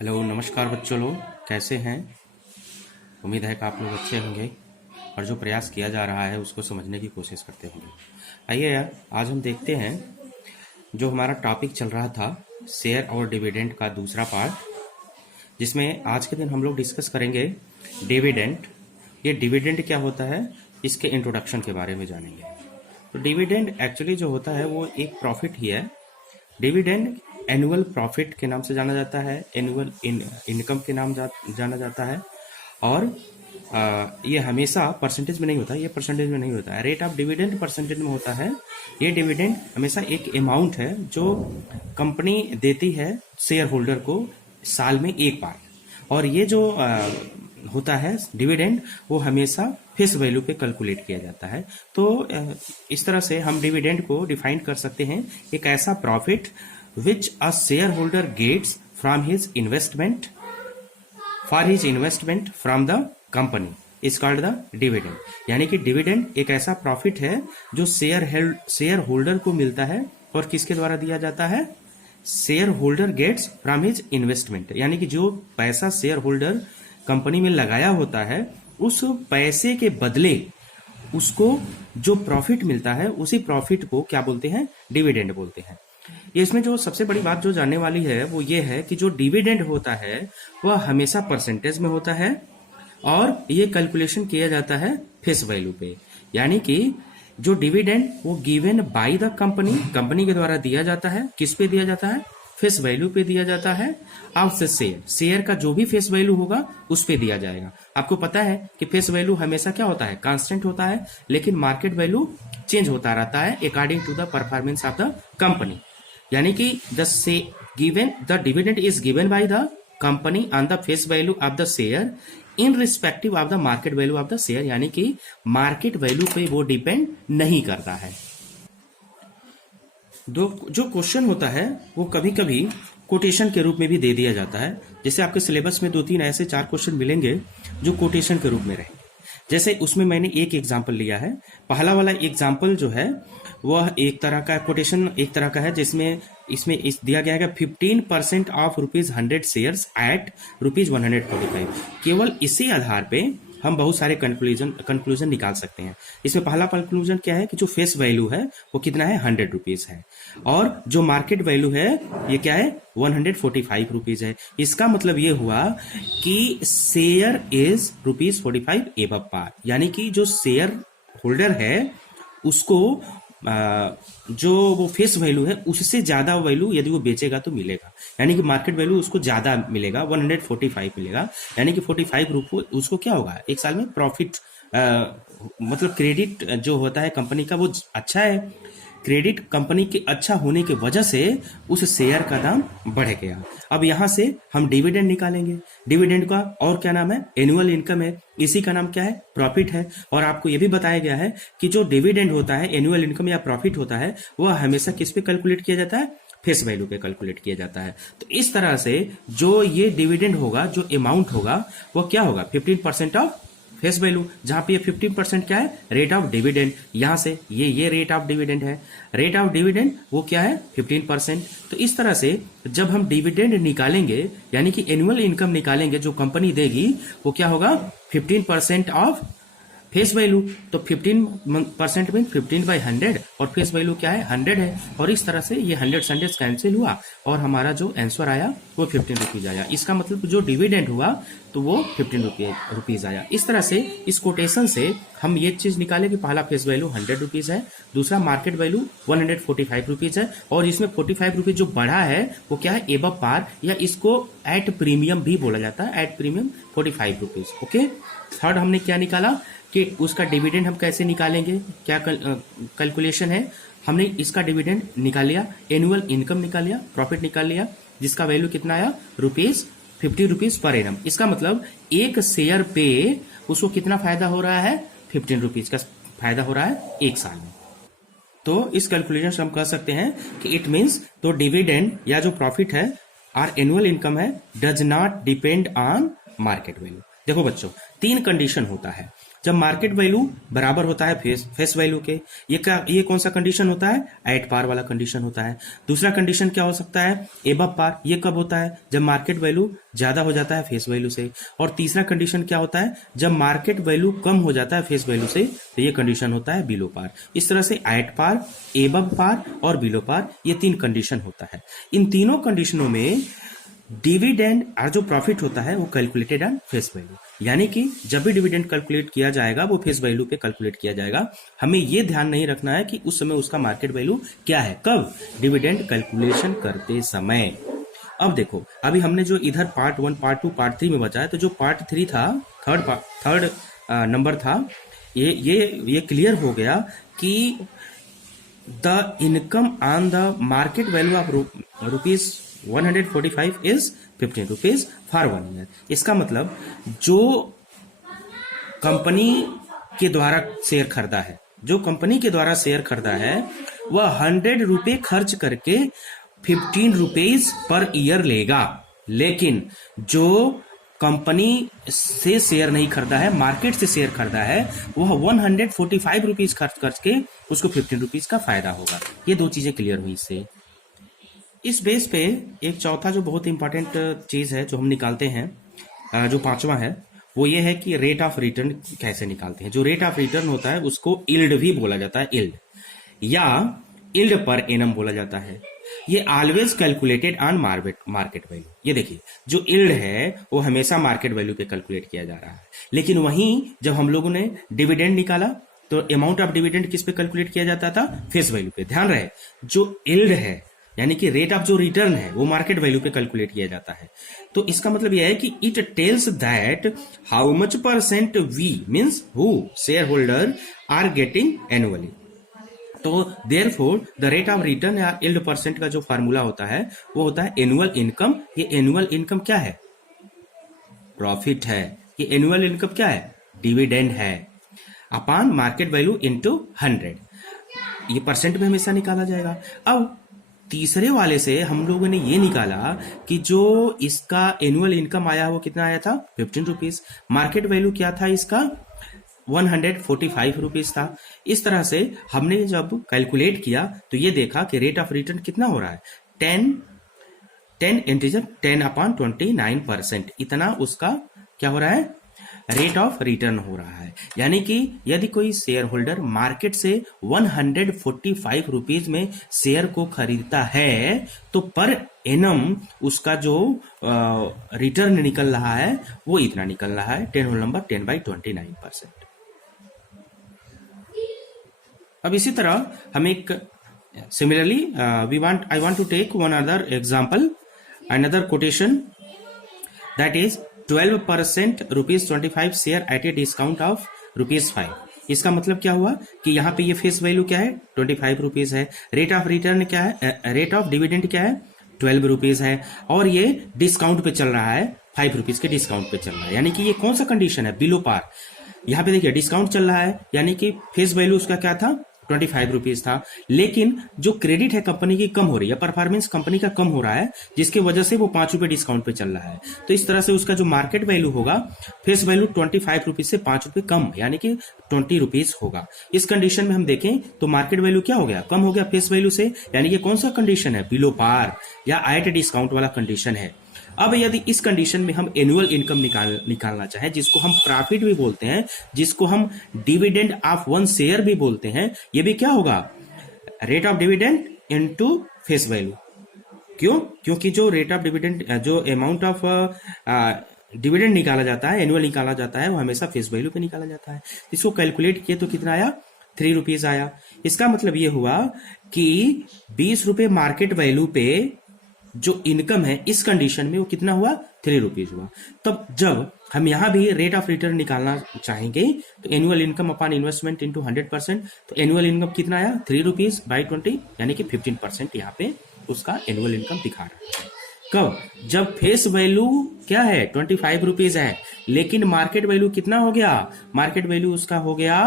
Hello नमस्कार बच्चों लोग, कैसे हैं। उम्मीद है कि आप लोग अच्छे होंगे और जो प्रयास किया जा रहा है उसको समझने की कोशिश करते होंगे। आइए यार, आज हम देखते हैं जो हमारा टॉपिक चल रहा था शेयर और डिविडेंड का दूसरा पार्ट, जिसमें आज के दिन हम लोग डिस्कस करेंगे डिविडेंड। ये डिविडेंड क्या होता है, इसके इंट्रोडक्शन के बारे में जानेंगे। तो डिविडेंड एक्चुअली जो होता है वो एक प्रॉफिट ही है। डिविडेंड एनुअल प्रॉफिट के नाम से जाना जाता है, एनुअल इनकम के नाम जाना जाता है। और ये हमेशा परसेंटेज में नहीं होता, ये परसेंटेज में नहीं होता है। रेट ऑफ डिविडेंड परसेंटेज में होता है। ये डिविडेंड हमेशा एक अमाउंट है जो कंपनी देती है शेयर होल्डर को साल में एक बार। और ये जो होता है डिविडेंड, वो हमेशा फेस वैल्यू पे कैलकुलेट किया जाता है। तो इस तरह से हम डिविडेंड को डिफाइन कर सकते हैं, एक ऐसा profit which a share holder gets from his investment for his investment from the company is called the dividend. यानी कि डिविडेंड एक ऐसा प्रॉफिट है जो शेयर होल्डर को मिलता है और किसके द्वारा दिया जाता है, share holder gets from his investment. यानी कि जो पैसा शेयर होल्डर कंपनी में लगाया होता है, उस पैसे के बदले उसको जो प्रॉफिट मिलता है, उसी प्रॉफिट को क्या बोलते हैं, डिविडेंड बोलते हैं। ये इसमें जो सबसे बड़ी बात जो जानने वाली है वो ये है कि जो डिविडेंड होता है वह हमेशा परसेंटेज में होता है और ये कैलकुलेशन किया जाता है फेस वैल्यू पे। यानी कि जो डिविडेंड वो गिवन बाय द कंपनी के द्वारा दिया जाता है। किस पे दिया जाता है, फेस वैल्यू पे दिया जाता है। ऑफ द शेयर का जो भी फेस वैल्यू होगा उस पे दिया जाएगा। आपको पता है कि फेस वैल्यू हमेशा क्या होता है, कांस्टेंट होता है, लेकिन मार्केट वैल्यू चेंज होता रहता है according to the performance of the company. यानी कि the dividend is given by the company on the face value of the share in respective of the market value of the share. यानी कि market value पे वो depend नहीं करता है। जो क्वेश्चन होता है वो कभी कभी कोटेशन के रूप में भी दे दिया जाता है। जैसे आपके सिलेबस में 2-3 ऐसे 4 क्वेश्चन मिलेंगे जो कोटेशन के रूप में रहेंगे। जैसे उसमें मैंने एक एग्जाम्पल लिया है। पहला वाला एग्जाम्पल जो है वह एक तरह का कोटेशन एक तरह का है, जिसमें इसमें दिया गया है 15% ऑफ ₹100 शेयर्स एट ₹145। केवल इसी आधार पे हम बहुत सारे कंक्लूजन निकाल सकते हैं। इसमें पहला कंक्लूजन क्या है कि जो फेस वैल्यू है वो कितना है, ₹100 है, और जो मार्केट वैल्यू है ये क्या है, ₹145 है। इसका मतलब ये हुआ कि शेयर इज ₹45 एबव पार। यानी कि जो शेयर होल्डर है उसको जो वो फेस वैल्यू है उससे ज्यादा वैल्यू यदि वो बेचेगा तो मिलेगा। यानी कि मार्केट वैल्यू उसको ज्यादा मिलेगा, 145 मिलेगा। यानी कि 45 रुपये उसको क्या होगा, एक साल में प्रॉफिट, मतलब क्रेडिट जो होता है कंपनी का वो अच्छा है। क्रेडिट कंपनी के अच्छा होने की वजह से उस शेयर का दाम बढ़ गया। अब यहां से हम डिविडेंड निकालेंगे। डिविडेंड का और क्या नाम है, एनुअल इनकम है। इसी का नाम क्या है, प्रॉफिट है। और आपको यह भी बताया गया है कि जो डिविडेंड होता है, एनुअल इनकम या प्रॉफिट होता है, वह हमेशा किस पे कैलकुलेट किया जाता है, फेस वैल्यू पे कैलकुलेट किया जाता है। तो इस तरह से जो ये डिविडेंड होगा, जो अमाउंट होगा, वह क्या होगा, 15% ऑफ फेस वैल्यू। जहां पे ये 15% क्या है, रेट ऑफ डिविडेंड। यहां से ये रेट ऑफ डिविडेंड है। रेट ऑफ डिविडेंड वो क्या है, 15%। तो इस तरह से जब हम डिविडेंड निकालेंगे, यानी कि एनुअल इनकम निकालेंगे जो कंपनी देगी, वो क्या होगा, 15% ऑफ फेस वैल्यू। तो 15% में 15/100 और फेस वैल्यू क्या है, 100 है। और इस तरह से ये 100 कैंसिल हुआ और हमारा जो आंसर आया वो ₹15 आया। इसका मतलब जो डिविडेंड हुआ तो वो ₹15 आया। इस तरह से इस कोटेशन से हम ये चीज निकाले कि पहला फेस वैल्यू ₹100 है, दूसरा मार्केट वैल्यू ₹145 है, और इसमें ₹45 जो बढ़ा है वो क्या है, एबव पार, या इसको एट प्रीमियम भी बोला जाता है, एट प्रीमियम ₹45। ओके। थर्ड हमने क्या निकाला कि उसका डिविडेंड हम कैसे निकालेंगे, क्या कैलकुलेशन है। हमने इसका डिविडेंड निकाल लिया, एनुअल इनकम निकाल लिया, प्रॉफिट निकाल लिया, जिसका वैल्यू कितना आया, ₹50 पर एनम। इसका मतलब एक शेयर पे उसको कितना फायदा हो रहा है, ₹15 का फायदा हो रहा है एक साल में। तो इस कैलकुलेशन से हम कह सकते हैं कि इट मीन्स तो डिविडेंड या जो प्रॉफिट है और एनुअल इनकम है does not depend on market value. देखो बच्चों, 3 कंडीशन होता है। जब मार्केट वैल्यू बराबर होता है फेस वैल्यू के। ये कौन सा कंडीशन होता है? एट पार वाला कंडीशन होता है। दूसरा कंडीशन क्या हो सकता है? एबव पार। ये कब होता है? जब मार्केट वैल्यू ज्यादा हो जाता है फेस वैल्यू से। और तीसरा कंडीशन क्या होता है? जब मार्केट वैल्यू कम हो जाता है फेस वैल्यू से, तो ये कंडीशन होता है बिलो पार। इस तरह से एट पार, एबव पार और बिलो पार, ये 3 कंडीशन होता है। इन तीनों कंडीशनों में डिविडेंड और जो प्रॉफिट होता है वो कैलकुलेटेड ऑन फेस वैल्यू, यानी कि जब भी डिविडेंड कैलकुलेट किया जाएगा वो फेस वैल्यू पे कैलकुलेट किया जाएगा। हमें ये ध्यान नहीं रखना है कि उस समय उसका मार्केट वैल्यू क्या है, कब? डिविडेंड कैलकुलेशन करते समय। अब देखो, अभी हमने जो इधर पार्ट 1, पार्ट 2, पार्ट 3 में बचा है, तो जो पार्ट 3 था, थर्ड नंबर था, ये क्लियर हो गया कि the income on the market value of rupees 145 is 15 rupees for 1 year. इसका मतलब जो कंपनी के द्वारा शेयर खरीदा है, जो कंपनी के द्वारा शेयर खरीदा है, वह 100 रुपए खर्च करके 15 रुपीज पर ईयर लेगा। लेकिन जो कंपनी से शेयर नहीं खरीदा है, मार्केट से शेयर खरीदा है, वह 145 रुपीज खर्च करके उसको 15 रुपीज का फायदा होगा। ये 2 चीजें क्लियर हुई इससे। इस बेस पे एक चौथा जो बहुत इंपॉर्टेंट चीज है जो हम निकालते हैं, जो 5वां है, वो ये है कि रेट ऑफ रिटर्न कैसे निकालते हैं। जो रेट ऑफ रिटर्न होता है उसको यील्ड भी बोला जाता है, यील्ड या यील्ड पर एनम बोला जाता है। ये always calculated on market value. ये देखिए, जो यील्ड है वो हमेशा मार्केट वैल्यू पे कैलकुलेट किया जा रहा है। लेकिन वहीं जब हम लोगों ने डिविडेंड निकाला तो अमाउंट ऑफ डिविडेंड किस पे कैलकुलेट किया जाता था? फेस वैल्यू पे। ध्यान रहे, जो यील्ड है यानी कि रेट ऑफ जो रिटर्न है वो मार्केट वैल्यू पे कैलकुलेट किया जाता है। तो इसका मतलब यह है कि it tells that how much percent we means who share holder are getting annually. तो therefore the rate of return या यील्ड परसेंट का जो फार्मूला होता है वो होता है एनुअल इनकम। ये एनुअल इनकम क्या है? प्रॉफिट है। ये एनुअल इनकम क्या है? डिविडेंड है, अपॉन मार्केट वैल्यू इनटू 100। ये परसेंट में हमेशा निकाला जाएगा। अब तीसरे वाले से हम लोगों ने ये निकाला कि जो इसका एनुअल इनकम आया वो कितना आया था? 15 रुपीज। मार्केट वैल्यू क्या था इसका? 145 रुपीज था। इस तरह से हमने जब कैलकुलेट किया तो ये देखा कि रेट ऑफ रिटर्न कितना हो रहा है? 10 इंटीजर 10/29%। इतना उसका क्या हो रहा है? रेट ऑफ रिटर्न हो रहा है। यानी कि यदि कोई शेयर होल्डर मार्केट से 145 रुपीज में शेयर को खरीदता है तो पर एनम उसका जो रिटर्न निकल रहा है वो इतना निकल रहा है, 10 होल नंबर 10/29%। अब इसी तरह हम एक similarly I want to take one other example, another quotation, that is 12% ₹25 share at a discount of ₹5। इसका मतलब क्या हुआ कि यहाँ पे ये फेस वैल्यू क्या है? 25 रुपीज है। रेट ऑफ रिटर्न क्या है? रेट ऑफ डिविडेंड क्या है? 12 रुपीज है। और ये डिस्काउंट पे चल रहा है, 5 रुपीज के डिस्काउंट पे चल रहा है। यानी कि ये कौन सा कंडीशन है? Below par. यहाँ पे देखिए डिस्काउंट चल रहा है, यानी कि फेस वैल्यू उसका क्या था? 25 रुपीज था। लेकिन जो क्रेडिट है कंपनी की कम हो रही है, परफॉर्मेंस कंपनी का कम हो रहा है, जिसकी वजह से वो 5 रुपए डिस्काउंट पे चल रहा है। तो इस तरह से उसका जो मार्केट वैल्यू होगा, फेस वैल्यू 25 रुपीज से 5 रुपए कम, यानी कि 20 रुपीज होगा। इस कंडीशन में हम देखें तो मार्केट वैल्यू क्या हो गया? कम हो गया फेस वैल्यू से। यानी कि कौन सा कंडीशन है? बिलो पार या एट डिस्काउंट वाला कंडीशन है। अब यदि इस कंडीशन में हम एनुअल इनकम निकालना चाहें, जिसको हम प्रॉफिट भी बोलते हैं, जिसको हम डिविडेंड ऑफ 1 शेयर भी बोलते हैं, ये भी क्या होगा? Rate of dividend into face value. क्यों? क्योंकि जो रेट ऑफ डिविडेंड, जो अमाउंट ऑफ डिविडेंड निकाला जाता है, एनुअल निकाला जाता है, वो हमेशा फेस वैल्यू पे निकाला जाता है। इसको कैलकुलेट किए तो कितना आया? 3 रुपीज आया। इसका मतलब ये हुआ कि 20 रुपए मार्केट वैल्यू पे जो इनकम है इस कंडीशन में वो कितना हुआ? 3 रुपीज हुआ। तब जब हम यहां भी रेट ऑफ रिटर्न निकालना चाहेंगे तो annual income upon investment into 100%, तो एनुअल इनकम कितना आया? 3 रुपीज बाई 20, यानी कि 15% यहाँ पे उसका एनुअल इनकम दिखा रहा है। कब? जब फेस वैल्यू क्या है? 25 रुपीज है, लेकिन मार्केट वैल्यू कितना हो गया? मार्केट वैल्यू उसका हो गया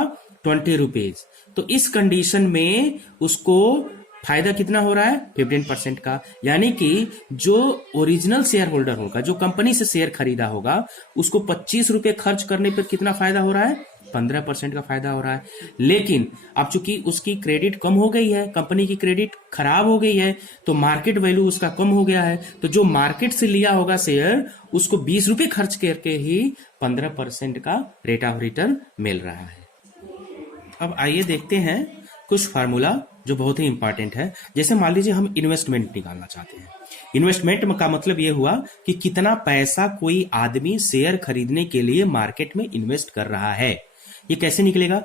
20 रुपीज। तो इस कंडीशन में उसको फायदा कितना हो रहा है? 15% का। यानी कि जो ओरिजिनल शेयर होल्डर होगा, जो कंपनी से शेयर खरीदा होगा, उसको 25 रुपए खर्च करने पर कितना फायदा हो रहा है? 15% का फायदा हो रहा है। लेकिन अब चूंकि उसकी क्रेडिट कम हो गई है, कंपनी की क्रेडिट खराब हो गई है, तो मार्केट वैल्यू उसका कम हो गया है, तो जो मार्केट से लिया होगा शेयर उसको 20 रुपए खर्च करके ही 15% का रेट ऑफ रिटर्न मिल रहा है। अब आइए देखते हैं कुछ फार्मूला जो बहुत ही इंपॉर्टेंट है। जैसे मान लीजिए हम इन्वेस्टमेंट निकालना चाहते हैं। इन्वेस्टमेंट का मतलब यह हुआ कि कितना पैसा कोई आदमी शेयर खरीदने के लिए मार्केट में इन्वेस्ट कर रहा है। ये कैसे निकलेगा?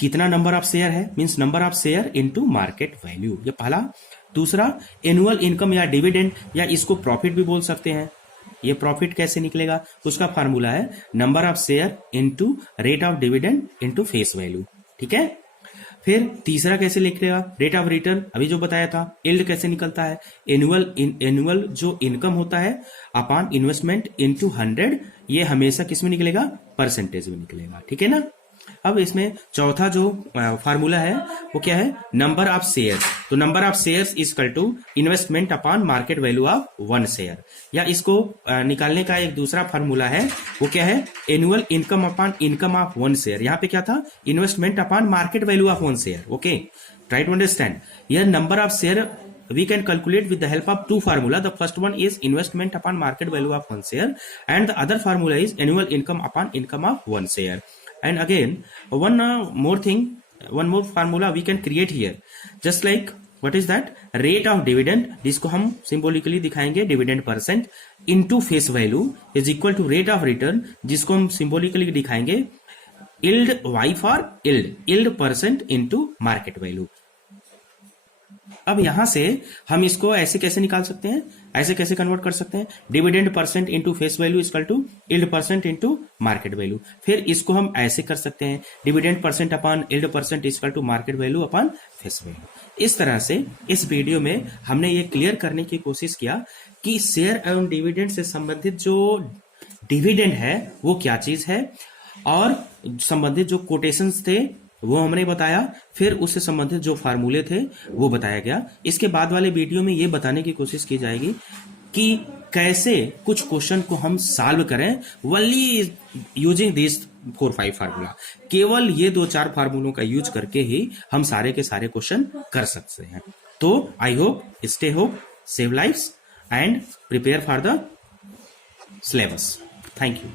कितना नंबर ऑफ शेयर है, means number of share into market value, ये पहला। दूसरा, एनुअल इनकम या डिविडेंड, या इसको प्रॉफिट भी बोल सकते हैं। ये प्रॉफिट कैसे निकलेगा? उसका फार्मूला है number of share into rate of dividend into face value, ठीक है। फिर तीसरा कैसे निकलेगा? रेट ऑफ रिटर्न, अभी जो बताया था। यील्ड कैसे निकलता है? एनुअल जो इनकम होता है अपॉन इन्वेस्टमेंट इनटू 100, ये हमेशा किस में निकलेगा? परसेंटेज में निकलेगा, ठीक है ना। अब इसमें चौथा जो फार्मूला है वो क्या है? Number of share. तो number of shares is equal to investment upon market value of 1 share. या इसको निकालने का एक दूसरा फार्मूला है, वो क्या है? Annual income upon income of 1 share. यहाँ पे क्या था? Investment upon market value of 1 share. Okay, try to understand. यह number of share we can calculate with the help of two formula. The first one is investment upon market value of 1 share, and the other formula is annual income upon income of 1 share. And again, one more thing, one more formula we can create here, just like what is that? Rate of dividend, जिसको हम symbolically दिखाएंगे dividend percent, into face value is equal to rate of return, जिसको हम symbolically दिखाएंगे yield, y for yield percent into market value. अब यहां से हम इसको ऐसे कैसे निकाल सकते हैं? ऐसे कैसे कन्वर्ट कर सकते हैं? Dividend percent into face value equal to yield percent into market value. फिर इसको हम ऐसे कर सकते हैं, dividend percent upon yield percent equal to market value upon face value. इस तरह से इस वीडियो में हमने ये क्लियर करने की कोशिश किया कि शेयर एवं डिविडेंड से संबंधित जो डिविडेंड है वो क्या चीज है, और संबंधित जो कोटेशंस थे वो हमने बताया। फिर उससे संबंधित जो फार्मूले थे वो बताया गया। इसके बाद वाले वीडियो में ये बताने की कोशिश की जाएगी कि कैसे कुछ क्वेश्चन को हम सॉल्व करें वनली यूजिंग दिस 4-5 फार्मूला। केवल ये 2-4 फार्मूलों का यूज करके ही हम सारे के सारे क्वेश्चन कर सकते हैं। तो I hope, stay hope, save lives and prepare for the syllabus. Thank you.